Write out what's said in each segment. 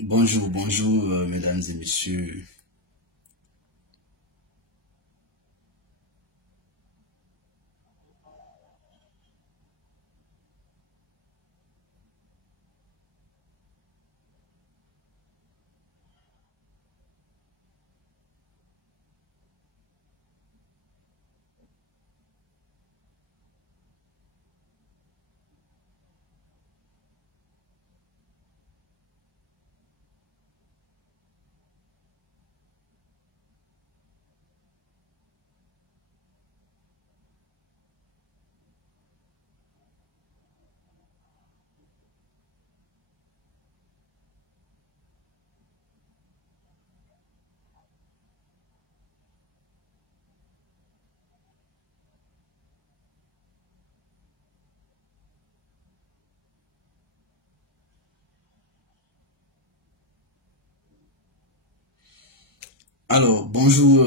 Bonjour, bonjour, mesdames et messieurs. Alors, bonjour,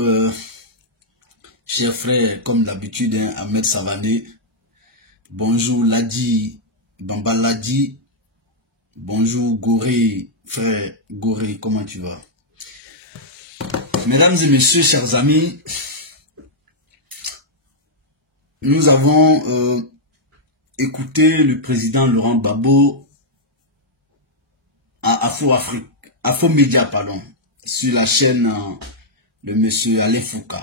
chers frères, comme d'habitude, Ahmed Savané. Bonjour, Ladi, Bamba Ladi. Bonjour, Goré, frère Goré, comment tu vas? Mesdames et messieurs, chers amis, nous avons écouté le président Laurent Gbagbo à Afro Média, pardon, sur la chaîne de monsieur Alain Foucault.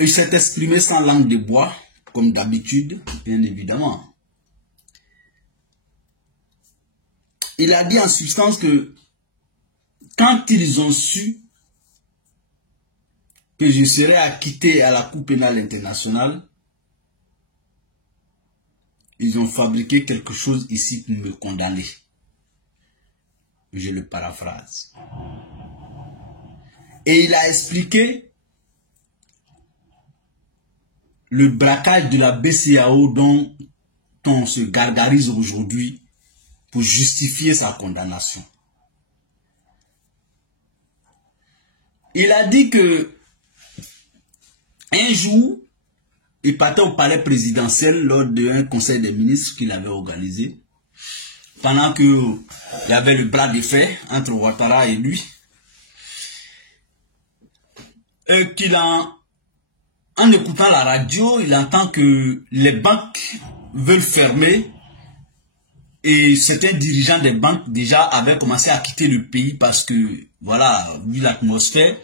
Il s'est exprimé sans langue de bois, comme d'habitude, bien évidemment. Il a dit en substance que quand ils ont su que je serais acquitté à la Cour pénale internationale, ils ont fabriqué quelque chose ici pour me condamner. Je le paraphrase. Et il a expliqué le braquage de la BCEAO dont on se gargarise aujourd'hui pour justifier sa condamnation. Il a dit que un jour, il partait au palais présidentiel lors d'un conseil des ministres qu'il avait organisé, pendant qu'il y avait le bras de fer entre Ouattara et lui, et qu'il en écoutant la radio, il entend que les banques veulent fermer et certains dirigeants des banques déjà avaient commencé à quitter le pays parce que, voilà, vu l'atmosphère.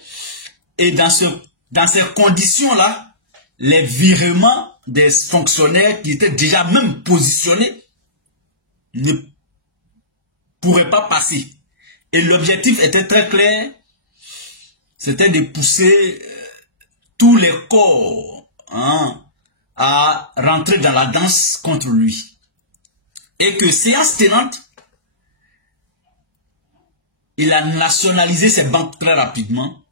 Et dans ces conditions-là, les virements des fonctionnaires qui étaient déjà même positionnés ne pourraient pas passer. Et l'objectif était très clair, c'était de pousser tous les corps à rentrer dans la danse contre lui. Et que séance tenante, il a nationalisé ces banques très rapidement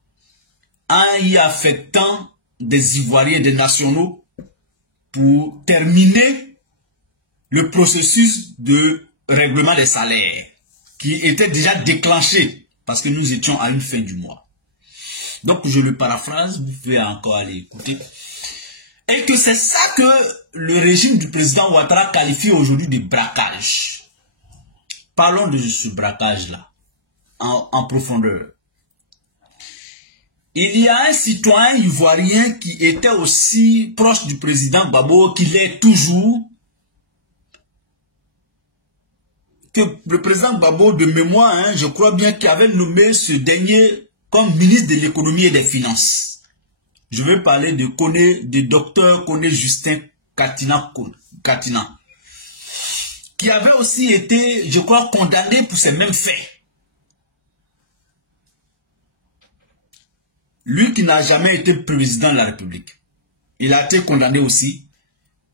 en y affectant des Ivoiriens, des nationaux, pour terminer le processus de règlement des salaires qui était déjà déclenché parce que nous étions à une fin du mois. Donc je le paraphrase, vous pouvez encore aller écouter. Et que c'est ça que le régime du président Ouattara qualifie aujourd'hui de braquage. Parlons de ce braquage-là en profondeur. Il y a un citoyen ivoirien qui était aussi proche du président Gbagbo, qu'il est toujours, que le président Gbagbo, de mémoire, je crois bien qu'il avait nommé ce dernier comme ministre de l'économie et des finances. Je veux parler de docteur Koné Justin Katina, qui avait aussi été, je crois, condamné pour ces mêmes faits. Lui qui n'a jamais été président de la République, il a été condamné aussi.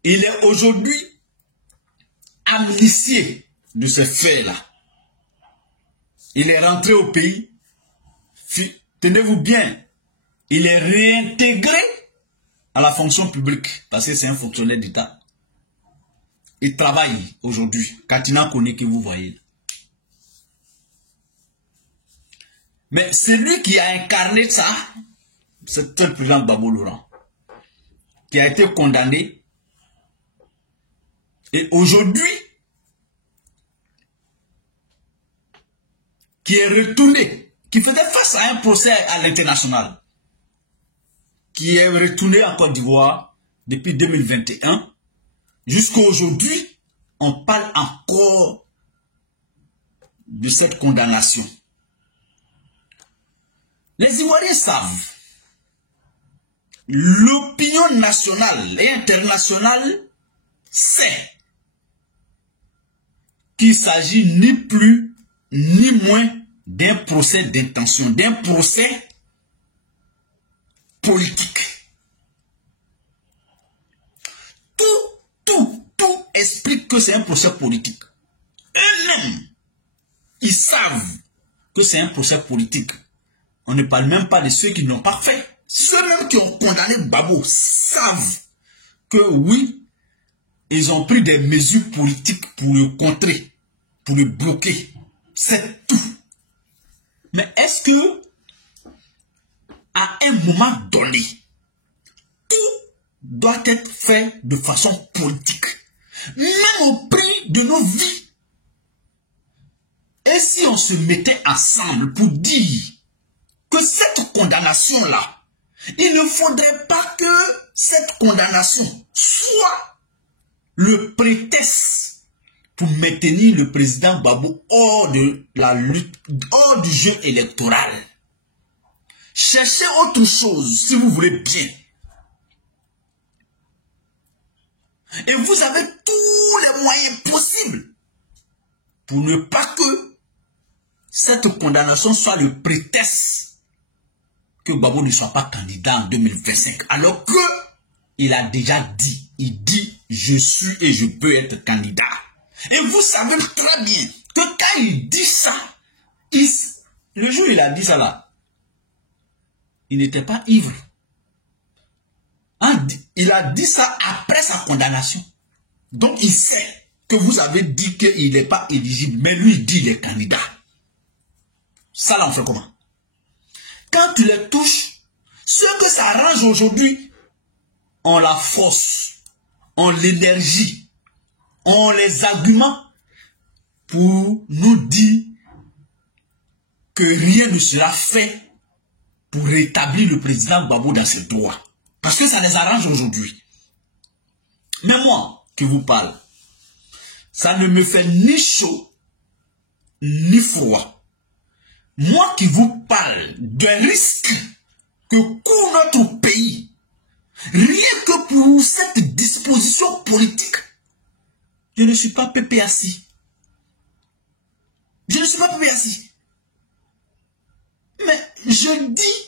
Il est aujourd'hui amnistié de ces faits-là. Il est rentré au pays. Tenez-vous bien, il est réintégré à la fonction publique parce que c'est un fonctionnaire d'État. Il travaille aujourd'hui. Katina Koné que vous voyez. Mais c'est lui qui a incarné ça, c'est le président Gbagbo Laurent, qui a été condamné Et aujourd'hui, qui est retourné, qui faisait face à un procès à l'international, qui est retourné en Côte d'Ivoire depuis 2021, jusqu'à aujourd'hui, on parle encore de cette condamnation. Les Ivoiriens savent, l'opinion nationale et internationale sait qu'il s'agit ni plus ni moins d'un procès d'intention, d'un procès politique. Tout explique que c'est un procès politique. Eux-mêmes, ils savent que c'est un procès politique. On ne parle même pas de ceux qui n'ont pas fait. Ceux-mêmes qui ont condamné Gbagbo savent que oui, ils ont pris des mesures politiques pour le contrer, pour le bloquer. C'est tout. Mais est-ce que, à un moment donné, tout doit être fait de façon politique, même au prix de nos vies? Et si on se mettait ensemble pour dire que cette condamnation-là, il ne faudrait pas que cette condamnation soit le prétexte pour maintenir le président Gbagbo hors de la lutte, hors du jeu électoral. Cherchez autre chose si vous voulez bien. Et vous avez tous les moyens possibles pour ne pas que cette condamnation soit le prétexte que Gbagbo ne soit pas candidat en 2025. Alors que il a déjà dit, il dit je suis et je peux être candidat. Et vous savez très bien que quand il dit ça, le jour où il a dit ça là, il n'était pas ivre. Hein? Il a dit ça après sa condamnation. Donc il sait que vous avez dit qu'il n'est pas éligible, mais lui il dit qu'il est candidat. Ça là on fait comment? Quand il les touche, ce que ça arrange aujourd'hui, on la force, on l'énergie, on les arguments pour nous dire que rien ne sera fait pour rétablir le président Gbagbo dans ses droits. Parce que ça les arrange aujourd'hui. Mais moi, qui vous parle, ça ne me fait ni chaud, ni froid. Moi qui vous parle d'un risque que court notre pays, rien que pour cette disposition politique, je ne suis pas PPAC. Je ne suis pas PPAC. Mais je dis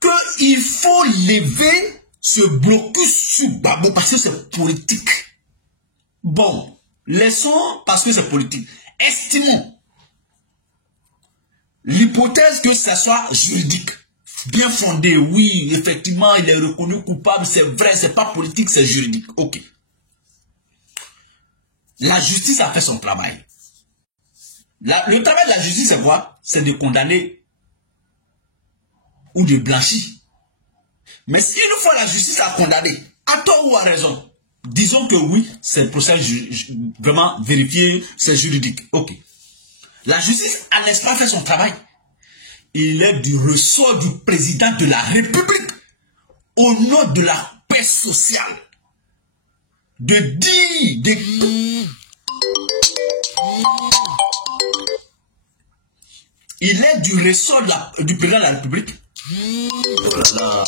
qu'il faut lever ce blocus sur Gbagbo parce que c'est politique. Bon, laissons parce que c'est politique. Estimons l'hypothèse que ça soit juridique, bien fondé, oui, effectivement, il est reconnu coupable, c'est vrai, c'est pas politique, c'est juridique. Ok. La justice a fait son travail. Le travail de la justice, c'est quoi? C'est de condamner ou de blanchir. Mais si une fois la justice a condamné, à tort ou à raison, disons que oui, c'est le procès vraiment vérifié, c'est juridique. Ok. La justice a, n'est-ce pas, fait son travail. Il est du ressort du président de la République, au nom de la paix sociale, de dire, il est du ressort du président de la République. Oh là là.